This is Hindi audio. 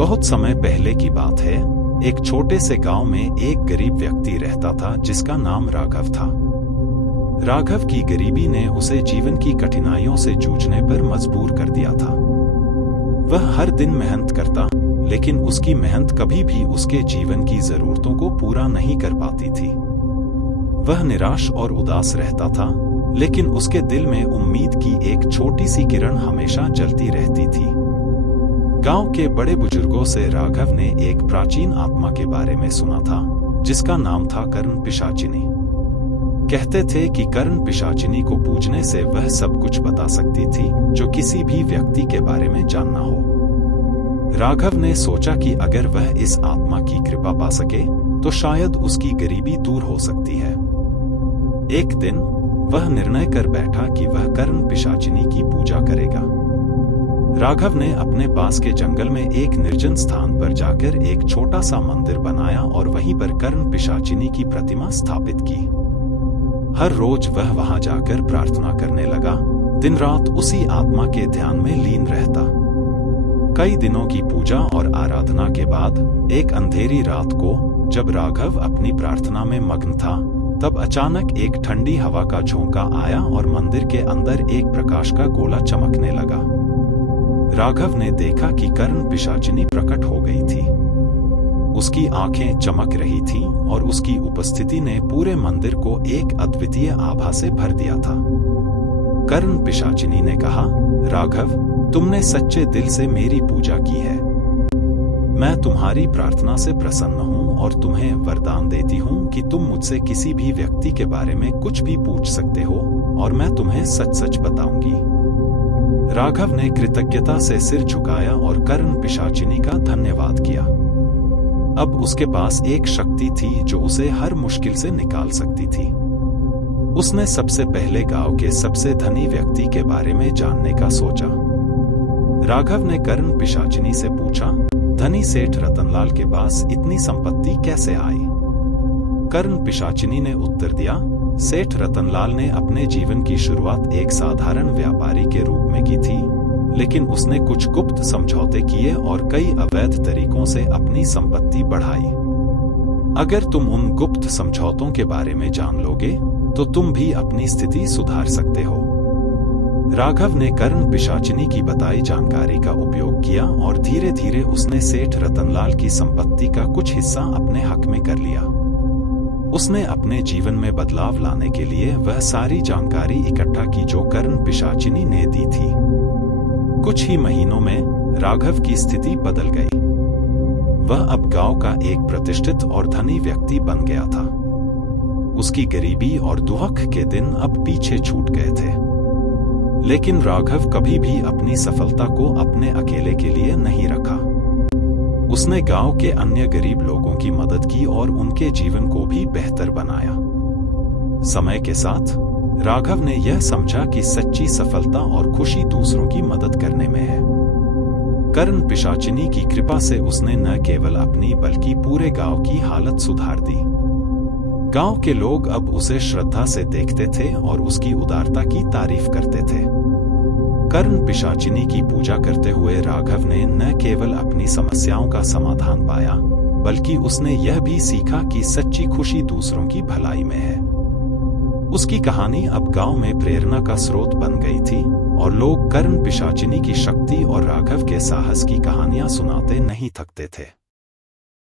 बहुत समय पहले की बात है। एक छोटे से गांव में एक गरीब व्यक्ति रहता था जिसका नाम राघव था। राघव की गरीबी ने उसे जीवन की कठिनाइयों से जूझने पर मजबूर कर दिया था। वह हर दिन मेहनत करता, लेकिन उसकी मेहनत कभी भी उसके जीवन की जरूरतों को पूरा नहीं कर पाती थी। वह निराश और उदास रहता था, लेकिन उसके दिल में उम्मीद की एक छोटी सी किरण हमेशा जलती रहती थी। गांव के बड़े बुजुर्गों से राघव ने एक प्राचीन आत्मा के बारे में सुना था, जिसका नाम था कर्ण पिशाचिनी। कहते थे कि कर्ण पिशाचिनी को पूजने से वह सब कुछ बता सकती थी जो किसी भी व्यक्ति के बारे में जानना हो। राघव ने सोचा कि अगर वह इस आत्मा की कृपा पा सके तो शायद उसकी गरीबी दूर हो सकती है। एक दिन वह निर्णय कर बैठा कि वह कर्ण पिशाचिनी की पूजा करेगा। राघव ने अपने पास के जंगल में एक निर्जन स्थान पर जाकर एक छोटा सा मंदिर बनाया और वहीं पर कर्ण पिशाचिनी की प्रतिमा स्थापित की। हर रोज वह वहां जाकर प्रार्थना करने लगा, दिन रात उसी आत्मा के ध्यान में लीन रहता। कई दिनों की पूजा और आराधना के बाद एक अंधेरी रात को जब राघव अपनी प्रार्थना में मग्न था, तब अचानक एक ठंडी हवा का झोंका आया और मंदिर के अंदर एक प्रकाश का गोला चमकने लगा। राघव ने देखा कि कर्ण पिशाचिनी प्रकट हो गई थी। उसकी आंखें चमक रही थीं और उसकी उपस्थिति ने पूरे मंदिर को एक अद्वितीय आभा से भर दिया था। कर्ण पिशाचिनी ने कहा, राघव, तुमने सच्चे दिल से मेरी पूजा की है। मैं तुम्हारी प्रार्थना से प्रसन्न हूं और तुम्हें वरदान देती हूं कि तुम मुझसे किसी भी व्यक्ति के बारे में कुछ भी पूछ सकते हो और मैं तुम्हें सच सच बताऊंगी। राघव ने कृतज्ञता से सिर झुकाया और कर्ण पिशाचिनी का धन्यवाद किया। अब उसके पास एक शक्ति थी जो उसे हर मुश्किल से निकाल सकती थी। उसने सबसे पहले गांव के सबसे धनी व्यक्ति के बारे में जानने का सोचा। राघव ने कर्ण पिशाचिनी से पूछा, धनी सेठ रतनलाल के पास इतनी संपत्ति कैसे आई? कर्ण पिशाचिनी ने उत्तर दिया, सेठ रतनलाल ने अपने जीवन की शुरुआत एक साधारण व्यापारी के रूप में की थी, लेकिन उसने कुछ गुप्त समझौते किए और कई अवैध तरीकों से अपनी संपत्ति बढ़ाई। अगर तुम उन गुप्त समझौतों के बारे में जान लोगे तो तुम भी अपनी स्थिति सुधार सकते हो। राघव ने कर्ण पिशाचिनी की बताई जानकारी का उपयोग किया और धीरे धीरे उसने सेठ रतनलाल की संपत्ति का कुछ हिस्सा अपने हक में कर लिया। उसने अपने जीवन में बदलाव लाने के लिए वह सारी जानकारी इकट्ठा की जो कर्ण पिशाचिनी ने दी थी। कुछ ही महीनों में राघव की स्थिति बदल गई। वह अब गांव का एक प्रतिष्ठित और धनी व्यक्ति बन गया था। उसकी गरीबी और दुख के दिन अब पीछे छूट गए थे। लेकिन राघव कभी भी अपनी सफलता को अपने अकेले के लिए नहीं रखा। उसने गांव के अन्य गरीब लोगों की मदद की और उनके जीवन को भी बेहतर बनाया। समय के साथ राघव ने यह समझा कि सच्ची सफलता और खुशी दूसरों की मदद करने में है। कर्ण पिशाचिनी की कृपा से उसने न केवल अपनी बल्कि पूरे गांव की हालत सुधार दी। गांव के लोग अब उसे श्रद्धा से देखते थे और उसकी उदारता की तारीफ करते थे। कर्ण पिशाचिनी की पूजा करते हुए राघव ने न केवल अपनी समस्याओं का समाधान पाया, बल्कि उसने यह भी सीखा कि सच्ची खुशी दूसरों की भलाई में है। उसकी कहानी अब गांव में प्रेरणा का स्रोत बन गई थी और लोग कर्ण पिशाचिनी की शक्ति और राघव के साहस की कहानियां सुनाते नहीं थकते थे।